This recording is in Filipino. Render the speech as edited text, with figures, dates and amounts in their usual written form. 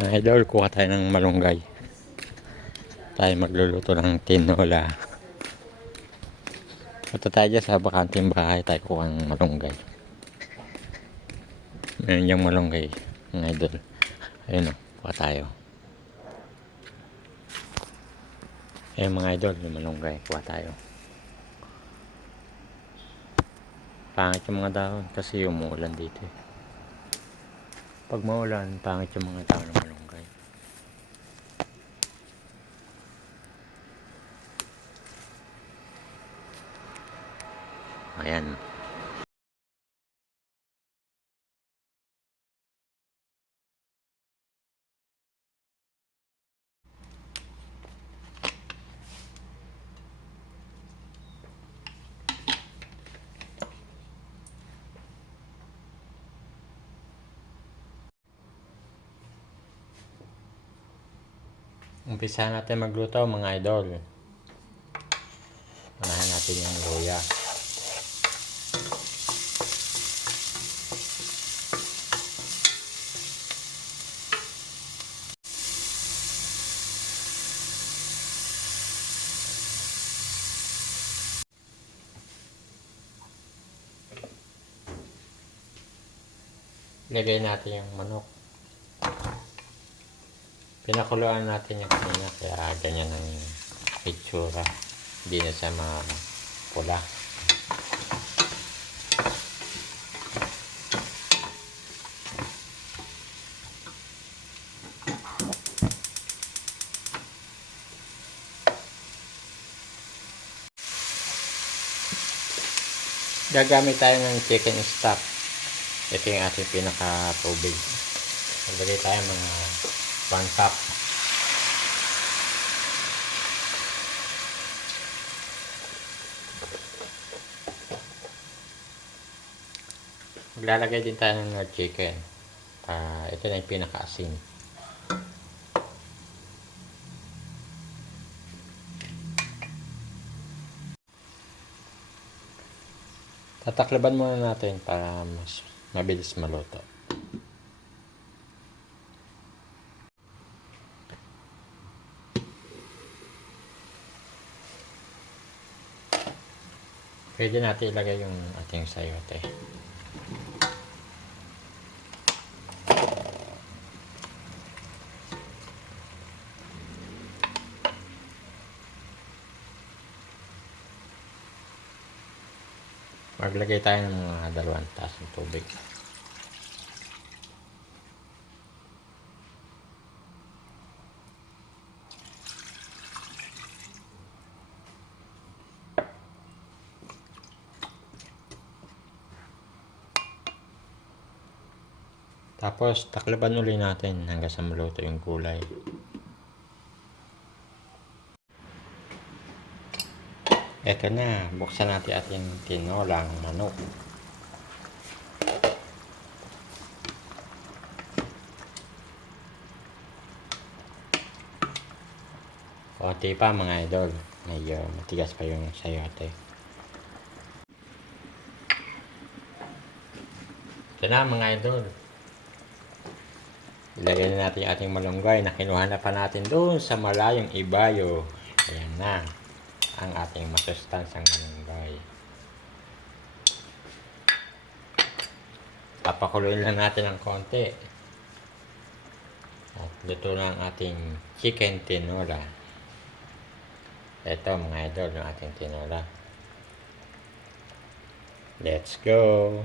Mga idol, kuha tayo ng malunggay. Tayo magluluto ng tinola. Punta tayo dyan sa bakanting bahay, tayo kuha ng malunggay. Ayan yung malunggay, mga idol. Ayun o, kuha tayo. Ayun mga idol, yung malunggay, kuha tayo. Pangit yung mga dahon kasi umuulan dito. Pag maulan, pangit yung mga dahon ng malunggay. Ayan. Umpisa natin magluto mga idol. Unahin natin yung luya. Lagay natin yung manok. Pinakuluan natin yung kanina kaya ganyan ang itsura. Hindi na siya mapula. Gagamit tayo ng chicken stock. Ito yung ating pinaka-tubig. Maglagay tayo mga 1 cup. Maglalagay din tayo ng chicken. Ito na yung pinaka-asin. Tataklaban muna natin para mas mabilis maluto. Pwede natin ilagay yung ating sayote. Maglagay tayo ng mga 2 taas ng tubig. Tapos taklaban ulit natin hanggang sa maluto yung gulay. Ito na, buksan natin ating tinolang manok. Konti pa mga idol, medyo matigas pa yung sayote. Ito na mga idol. Ilagay na natin yung ating malunggay na kinuha na pa natin doon sa malayong ibayo. Ayan na ang ating masustansang malunggay. Papakuluin lang natin ng konti. At luto na ang ating chicken tinola. Ito mga idol, yung ating tinola. Let's go!